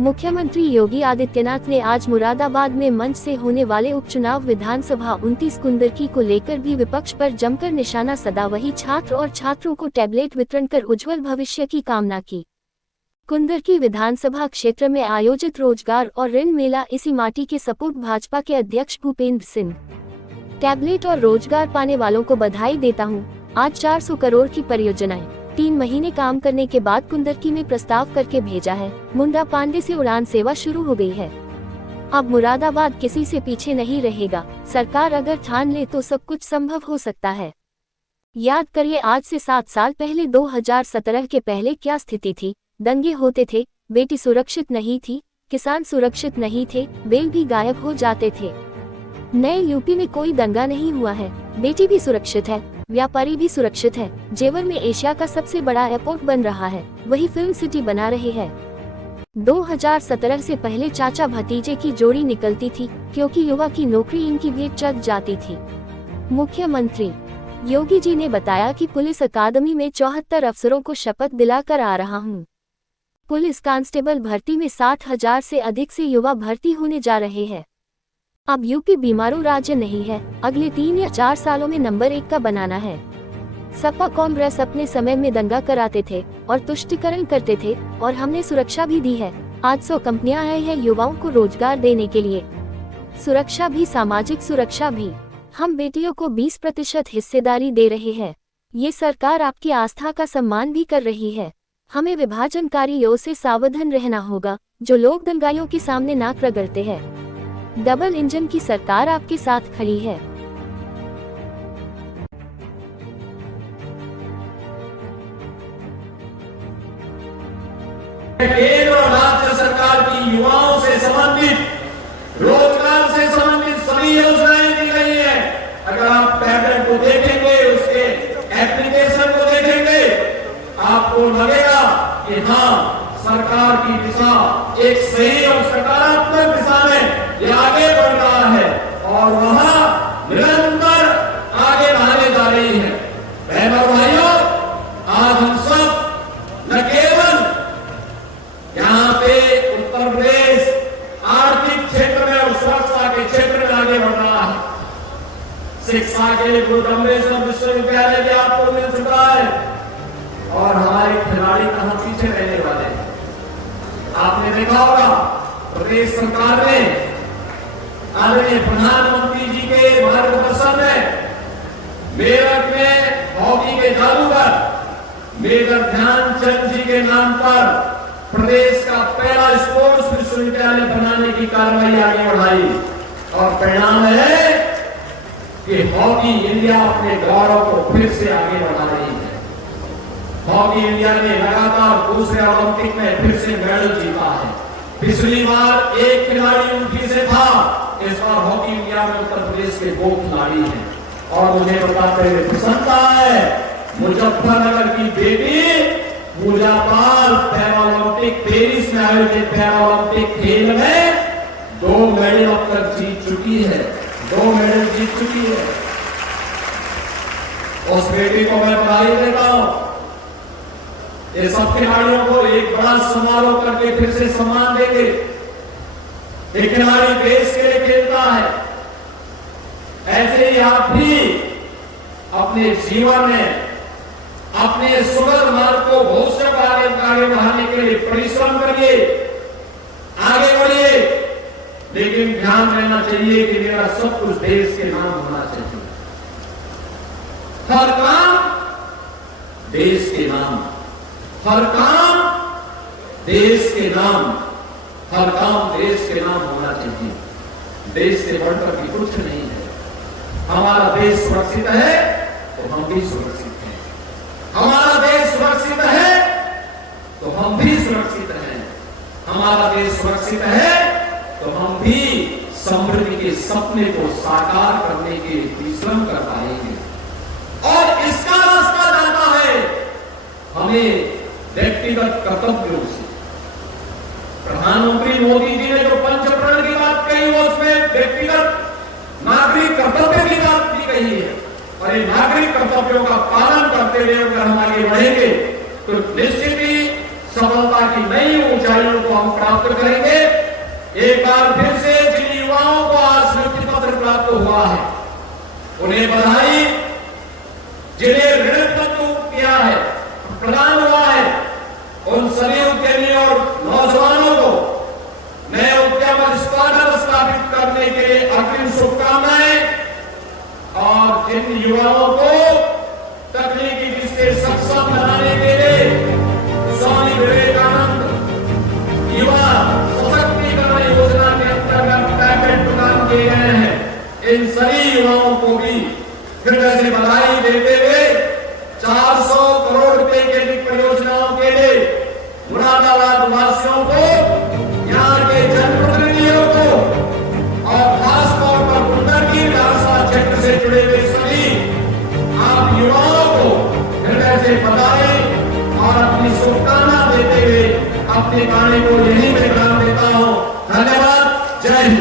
मुख्यमंत्री योगी आदित्यनाथ ने आज मुरादाबाद में मंच से होने वाले उपचुनाव विधानसभा 29 कुंदरकी को लेकर भी विपक्ष पर जमकर निशाना साधा। वही छात्र और छात्रों को टैबलेट वितरण कर उज्जवल भविष्य की कामना की। कुंदरकी विधानसभा क्षेत्र में आयोजित रोजगार और ऋण मेला इसी माटी के सपूत भाजपा के अध्यक्ष भूपेंद्र सिंह। टैबलेट और रोजगार पाने वालों को बधाई देता हूं। आज 400 करोड़ की परियोजनाएं 3 महीने काम करने के बाद कुंदरकी में प्रस्ताव करके भेजा है। मुंडा पांडे से उड़ान सेवा शुरू हो गई है। अब मुरादाबाद किसी से पीछे नहीं रहेगा। सरकार अगर ठान ले तो सब कुछ संभव हो सकता है। याद करिए आज से 7 साल पहले 2017 के पहले क्या स्थिति थी। दंगे होते थे, बेटी सुरक्षित नहीं थी, किसान सुरक्षित नहीं थे, बैल भी गायब हो जाते थे। नए यूपी में कोई दंगा नहीं हुआ है, बेटी भी सुरक्षित है, व्यापारी भी सुरक्षित है। जेवर में एशिया का सबसे बड़ा एयरपोर्ट बन रहा है, वही फिल्म सिटी बना रहे हैं। 2017 से पहले चाचा भतीजे की जोड़ी निकलती थी, क्योंकि युवा की नौकरी इनकी भेंट चढ़ जाती थी। मुख्यमंत्री योगी जी ने बताया कि पुलिस अकादमी में 74 अफसरों को शपथ दिलाकर आ रहा हूँ। पुलिस कांस्टेबल भर्ती में 60,000 से अधिक से युवा भर्ती होने जा रहे हैं। अब यूपी बीमारू राज्य नहीं है, अगले 3 या 4 सालों में नंबर 1 का बनाना है। सपा कांग्रेस अपने समय में दंगा कराते थे और तुष्टीकरण करते थे, और हमने सुरक्षा भी दी है। आज 100 कंपनियां आई हैं युवाओं को रोजगार देने के लिए। सुरक्षा भी, सामाजिक सुरक्षा भी। हम बेटियों को 20% हिस्सेदारी दे रहे हैं। ये सरकार आपकी आस्था का सम्मान भी कर रही है। हमें विभाजनकारियों से सावधान रहना होगा, जो लोग दंगाइयों के सामने नाक रगड़ते हैं। डबल इंजन की सरकार आपके साथ खड़ी है। केंद्र और राज्य सरकार की युवाओं से संबंधित, रोजगार से संबंधित सभी योजनाएं दी गई है। अगर आप टैबलेट को देखेंगे, उसके एप्लीकेशन को देखेंगे, आपको लगेगा कि हाँ, सरकार की दिशा एक सही और सकारात्मक दिशा में ये आगे बढ़ रहा है और वह निरंतर आगे बढ़ने जा रही है। बहनों और भाइयों, आज हम सब न केवल यहाँ पे उत्तर प्रदेश आर्थिक क्षेत्र में और सुरक्षा के क्षेत्र में आगे बढ़ रहा है। शिक्षा के लिए गुरु ब्रह्मेश्वर विश्वविद्यालय भी आपको मिल चुका है और हमारे खिलाड़ी कहां पीछे रहने वाले हैं। आपने देखा होगा प्रदेश सरकार ने आदरणीय प्रधानमंत्री जी के मार्गदर्शन में मेरठ में हॉकी के जादूगर मेजर ध्यानचंद जी के नाम पर प्रदेश का पहला स्पोर्ट्स विश्वविद्यालय बनाने की कार्रवाई आगे बढ़ाई और परिणाम है कि हॉकी इंडिया अपने गौरव को फिर से आगे बढ़ा रही है। हॉकी इंडिया ने लगातार दूसरे ओलंपिक में फिर से मेडल जीता है। पिछली बार एक खिलाड़ी यूपी से था, इस बार हॉकी इंडिया में उत्तर प्रदेश के 2 खिलाड़ी हैं। और मुझे बताते हुए प्रसन्नता है, मुजफ्फरनगर की बेटी पूजा पाल पैरालंपिक पेरिस में आयोजित पैरालंपिक खेल में 2 मेडल अब तक जीत चुकी है। 2 मेडल जीत चुकी है। उस बेटी को मैं बधाई देता हूं। ये सब खिलाड़ियों को एक बड़ा समारोह करके फिर से सम्मान देंगे। एक खिलाड़ी देश के लिए खेलता है, ऐसे ही आप भी अपने जीवन में अपने सुगम मार्ग को भविष्य को आगे बढ़ाने के लिए परिश्रम करिए, आगे बढ़िए। लेकिन ध्यान रहना चाहिए कि मेरा सब कुछ देश के नाम होना चाहिए। हर काम देश के नाम, हर काम देश के नाम, हर काम देश के नाम होना चाहिए। देश से बढ़कर भी कुछ नहीं है। हमारा देश सुरक्षित है तो हम भी सुरक्षित हैं। हमारा देश सुरक्षित है तो हम भी सुरक्षित हैं। हमारा देश सुरक्षित है तो हम भी समृद्धि के सपने को साकार करने के लिए परिश्रम कर पाएंगे। और इसका रास्ता जाता है हमें व्यक्तिगत कर्तव्यों से। प्रधानमंत्री मोदी जी ने जो पंचप्रण की बात कही, वो उसमें व्यक्तिगत नागरिक कर्तव्य की बात की गई है। और इन नागरिक कर्तव्यों का पालन करते हुए अगर हम आगे बढ़ेंगे तो निश्चित ही सफलता की नई ऊंचाई ऊंचाइयों को हम प्राप्त करेंगे। एक बार फिर से जिन युवाओं को आज नियुक्ति पत्र प्राप्त हुआ है उन्हें बधाई, जिन्हें ऋण पत्र किया है, प्रदान हुआ है, उन सभी उद्यमियों और नौजवानों को नए उद्यम स्टार्टअप स्थापित करने के लिए अग्रिम शुभकामनाएं, और जिन युवाओं को तकनीकी दृष्टि से सक्षम बनाने के लिए स्वामी विवेकानंद युवा सशक्तिकरण योजना के अंतर्गत पैकेज प्रदान किए गए हैं, इन सभी युवाओं को भी हृदय से बधाई देते हुए 400 करोड़ रुपए के अधिक परियोजनाओं के लिए मुरादाबाद वासियों को, यहाँ के जनप्रतिनिधियों को और खासतौर पर बुंदेलखंड विधानसभा क्षेत्र से जुड़े हुए सभी आप युवाओं को हृदय से बधाई और अपनी शुभकामना देते हुए अपने गाने को यहीं में विराम देता हूं। धन्यवाद। जय हिंद।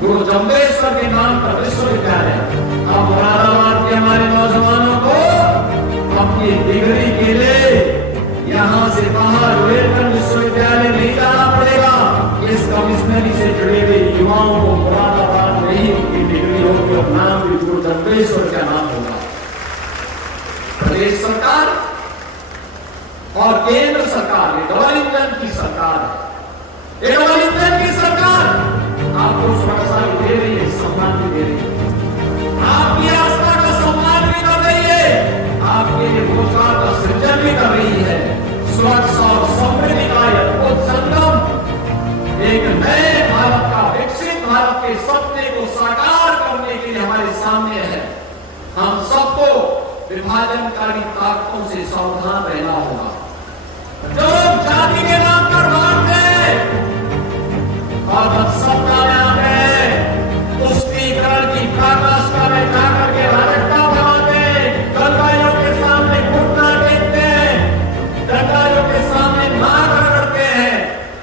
गुरु जम्बेश्वर के नाम पर विश्वविद्यालय अब मुरादाबाद के हमारे नौजवानों को अपनी डिग्री के लिए यहाँ से बाहर बुंदेलखंड विश्वविद्यालय नहीं जाना पड़ेगा। इस कमिश्नरी से जुड़े हुए युवाओं को मुरादाबाद में ही उनकी डिग्री होगी और नाम भी गुरु जम्बेश्वर का नाम होगा। प्रदेश सरकार और केंद्र सरकार, ये डबल इंजन की सरकार है। ये डबल इंजन की सरकार आपको सुरक्षा भी दे रही है, सम्मान भी दे रही है, आपकी आस्था का सम्मान भी कर रही है, आपके लिए रोजगार का सृजन भी कर रही है। सुरक्षा और समृद्धि का अद्भुत संगम एक नए भारत का, विकसित भारत के सपने को साकार करने के लिए हमारे सामने है। हम सबको विभाजनकारी ताकतों से सावधान रहना होगा। जो जाति के नाम पर बांटते और जब सत्ता में आते हैं तुष्टीकरण की पराकाष्ठा में जाकर के राजकता बनाते, दंगाइयों के सामने घुटना टेकते हैं, दंगाइयों के सामने नाक रगड़ते हैं,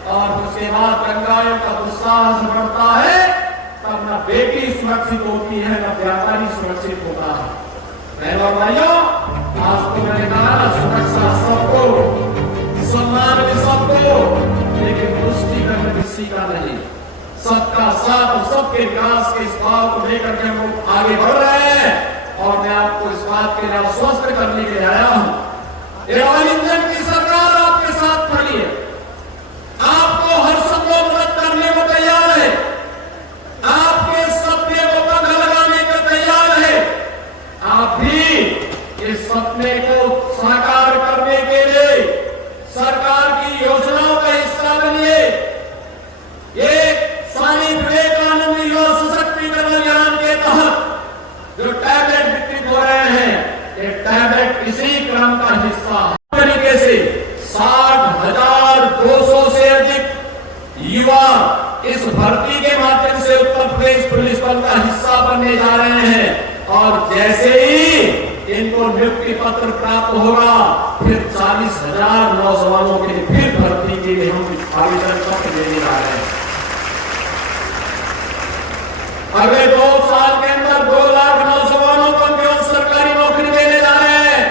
और उसके बाद दंगाइयों का दुस्साहस बढ़ता है, तब न बेटी सुरक्षित होती है न व्यापारी सुरक्षित होता है। बहनों और भाइयों, आज तो मैंने कहा सुरक्षा सबको, सम्मान भी सबको, लेकिन तुष्टीकरण किसी का नहीं। सबका साथ और सबके विकास के इस भाव को लेकर के हम लोग आगे बढ़ रहे हैं, और मैं आपको इस बात के लिए आश्वस्त करने के लिए आया हूं। ये डबल इंजन की सरकार आपके साथ खड़ी है, आपको हर संभव मदद करने को तैयार है, आपके सपने को पंख लगाने को तैयार है। आप भी इस सपने को साकार करने के लिए सरकार की योजनाओं का हिस्सा बनिए। ये स्वामी विवेकानंद युवा सशक्तिकरण अभियान के तहत जो टैबलेट वितरित हो रहे हैं, ये टैबलेट इसी क्रम का हिस्सा है। तरीके से 60,200 से अधिक युवा इस भर्ती के माध्यम से उत्तर प्रदेश पुलिस बल का हिस्सा बनने जा रहे हैं, और जैसे ही इनको नियुक्ति पत्र प्राप्त होगा, फिर 40,000 नौजवानों के लिए फिर भर्ती के लिए हम आवेदन पत्र देने जा रहे हैं। अगले 2 साल के अंदर 2 लाख नौजवानों को केवल सरकारी नौकरी देने जा रहे हैं।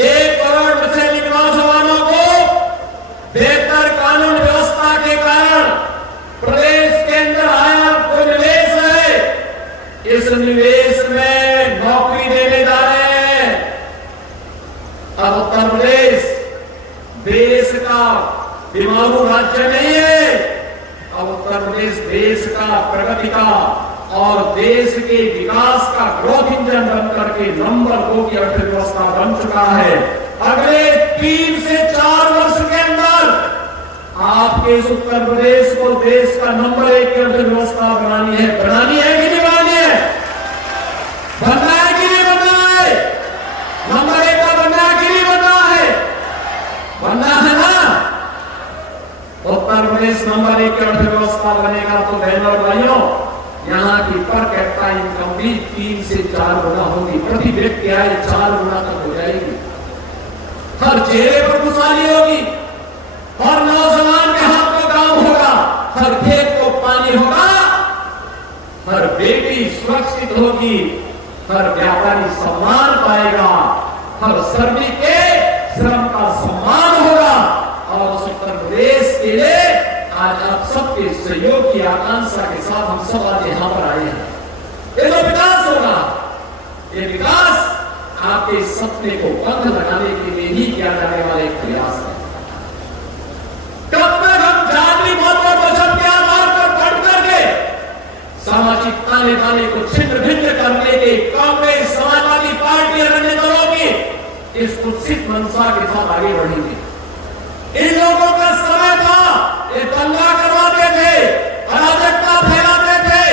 1 करोड़ से अधिक नौजवानों को बेहतर कानून व्यवस्था के कारण प्रदेश के अंदर आया कोई निवेश है, इस निवेश में नौकरी देने जा रहे हैं। अब उत्तर प्रदेश देश का दिमागू राज्य नहीं है, अब उत्तर प्रदेश देश का, प्रगति का और देश के विकास का ग्रोथ इंजन बनकर के नंबर 2 की अर्थव्यवस्था बन चुका है। अगले 3 से 4 वर्ष के अंदर आपके इस उत्तर प्रदेश को देश का नंबर 1 की अर्थव्यवस्था बनानी है कि नहीं बनानी है? बनना है कि नहीं बनना है? नंबर 1 का बनना है कि नहीं बनना है? बनना है ना? उत्तर प्रदेश नंबर 1 की अर्थव्यवस्था बनेगा तो बहनों और भाइयों, यहाँ की पर कैपिटा इनकम भी 3 से 4 गुना होगी, प्रति व्यक्ति आय 4 गुना तक हो जाएगी। हर चेहरे पर खुशहाली होगी, हर नौजवान के हाथ में काम होगा, हर खेत को पानी होगा, हर बेटी सुरक्षित होगी, हर व्यापारी सम्मान पाएगा, हर श्रमिक के श्रम का सम्मान होगा। और उस उत्तर प्रदेश के लिए आज आप सबके सहयोग की आकांक्षा के साथ हम सब आज यहां पर आए हैं। ये जो विकास होगा, ये विकास आपके सपने को बंद लगाने के लिए ही किया जाने वाला एक प्रयास है। कब तक हम जाति मत और मजहब के आधार पर बढ़ करके सामाजिक ताने बाने को छिन्न भिन्न करने के कांग्रेस, समाजवादी पार्टी और अन्य दलों की इस कुत्सित मंशा के साथ आगे बढ़ेंगे? इन लोगों का समय था, ये दंगा करवाते थे, अराजकता फैलाते थे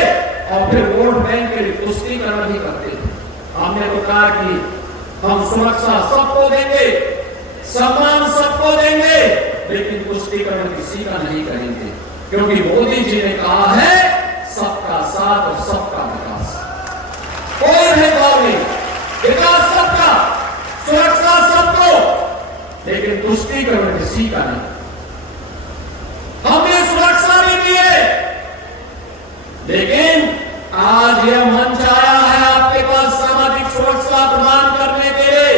और फिर वोट बैंक के लिए तुष्टीकरण भी करते थे। हमने तो कहा कि हम सुरक्षा सबको देंगे, सम्मान सबको देंगे, लेकिन तुष्टीकरण किसी का नहीं करेंगे, क्योंकि मोदी जी ने कहा है सबका साथ और सबका विकास। कोई भेदभाव नहीं, विकास सबका, सुरक्षा सबको, लेकिन तुष्टीकरण किसी का नहीं। हमने सुरक्षा भी दी है, लेकिन आज यह मंच आया है आपके पास सामाजिक सुरक्षा प्रदान करने के लिए।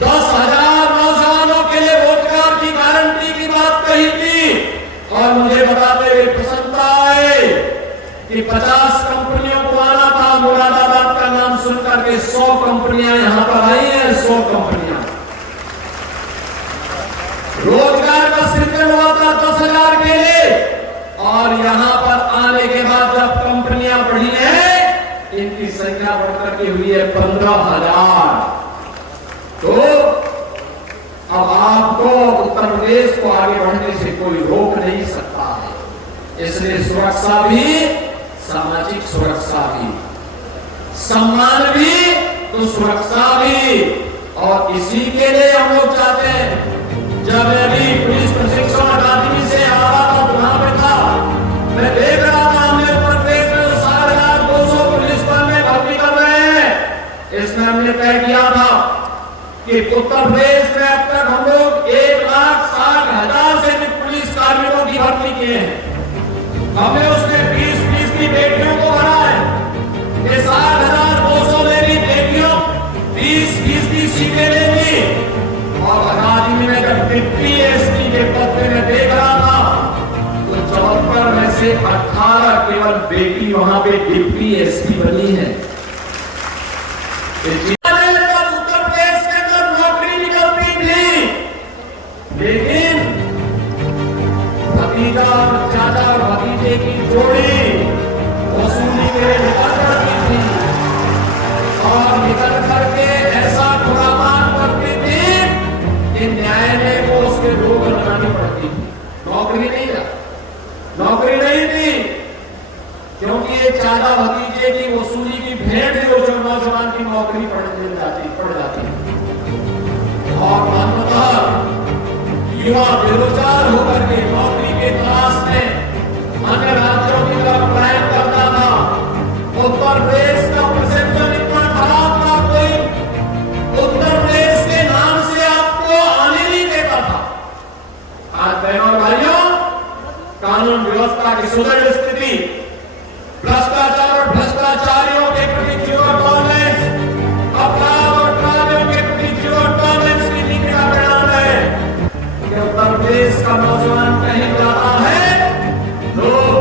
10,000 नौजवानों के लिए रोजगार की गारंटी की बात कही थी और मुझे बताते हुए प्रसन्नता है कि 50 कंपनियों को आना था। मुरादाबाद का नाम सुनकर के 100 कंपनियां यहां पर आई हैं। 100 कंपनियां, रोजगार का सृजन हुआ था 10,000 के लिए और यहां पर आने के बाद जब कंपनियां बढ़ी हैं, इनकी संख्या बढ़कर के हुई है 15,000। तो अब आपको उत्तर प्रदेश को आगे बढ़ने से कोई रोक नहीं सकता है। इसलिए सुरक्षा भी, सामाजिक सुरक्षा भी, सम्मान भी तो सुरक्षा भी। और इसी के लिए हम लोग चाहते हैं। जब मैं भी पुलिस प्रशिक्षण अकादमी से आ रहा था, वहां पे था, मैं देख रहा था हमने उत्तर प्रदेश में 7,200 पुलिस बल में भर्ती कर रहे हैं। इसमें हमने तय किया था कि उत्तर प्रदेश में अब तक हम लोग 1,60,000 से अधिक पुलिस कार्मिकों की भर्ती किए हैं। हमने उसमें 20% की बेटियों को भरा है। ये 7,200 में भी बेटियों 20% की सीटें लेंगी। और अकादमी में जब डिप्टी एसपी के पद पे मैं देख रहा था तो 74 में से 18 केवल बेटी वहां पे डिप्टी एसपी बनी है। उत्तर प्रदेश के अंदर नौकरी निकलती थी, लेकिन भतीजा और चाचा और भतीजे की जोड़ी वसूली के लिए निकल करती थी और निकल करके ऐसा खुरामान करती थी कि न्यायालय को उसके रोक लगानी पड़ती थी। नौकरी नहीं था, नौकरी नहीं थी, क्योंकि ये चाचा भतीजे की वसूली की भेंट जो नौजवान की नौकरी पड़ जाती और अंततः युवा बेरोजगार होकर के नौकरी के तलाश में अन्य राज्यों की तरफ पलायन करता था। उत्तर प्रदेश का परसेप्शन इतना खराब था, कोई उत्तर प्रदेश के नाम से आपको आने नहीं देता था। आज बहनों और भाइयों, कानून व्यवस्था की सुदृढ़ स्थिति, भ्रष्टाचार और भ्रष्टाचारियों के प्रति जीरो टॉलरेंस, अपराध और अपराधियों के प्रति जीरो टॉलरेंस की नीति का परिणाम है कि उत्तर प्रदेश का नौजवान कहीं जाता है, लोग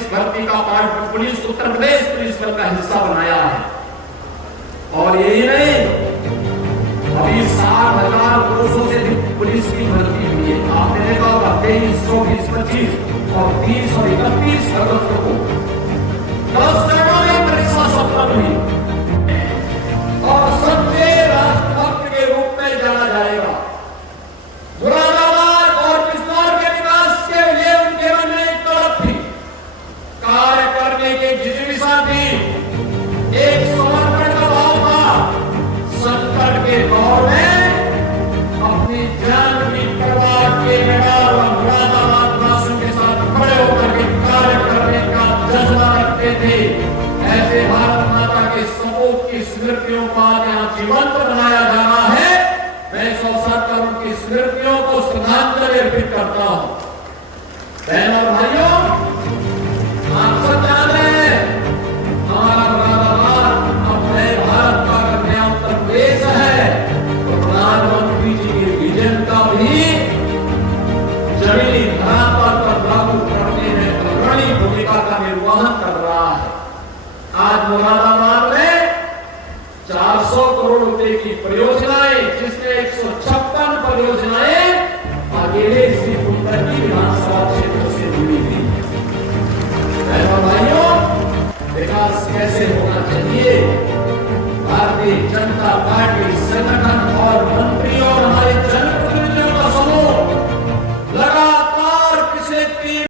पुलिस भर्ती का part police Uttar Pradesh police बल का हिस्सा बनाया है। और यही नहीं, अभी 60,200 से अधिक पुलिस की भर्ती हुई है। आपने देखा होगा 23, 25 और 30 और 31 अगस्त को 10 जगहों में परीक्षा संपन्न हुई और सच्चे राष्ट्रभक्त के रूप में जाना जाएगा। मुरादाबाद और बिजनौर के विकास के लिए उनके मन में एक तड़प थी, कार्य करने की जिज्ञासा थी, एक समर्पण का भाव था। संकट के दौर में अपनी जान की परवाह किए बगैर मुरादाबाद वासियों के साथ खड़े होकर के कार्य करने का जज्बा रखते थे। ऐसे भारत माता के सपूत की स्मृतियों को आज यहाँ जीवंत बनाया जा रहा है। मैं इस अवसर पर उनकी स्मृतियों को श्रद्धांजलि अर्पित करता हूं। बहनों और भाइयों, आप सब जान रहे हैं हमारा मुरादाबाद अपने भारत का कन्या उत्तर प्रदेश है, तो प्रधानमंत्री जी के विजन का भी जमीनी धरातल पर लागू करने में अग्रणी भूमिका का निर्वहन कर रहा है। आज मुरादाबाद में 400 करोड़ रुपए की परियोजनाएं, जिसमें 156 परियोजनाएं अकेले इसी उत्तर की विधानसभा क्षेत्र से जुड़ी हुई है। भाइयों, विकास कैसे होना चाहिए? भारतीय जनता पार्टी संगठन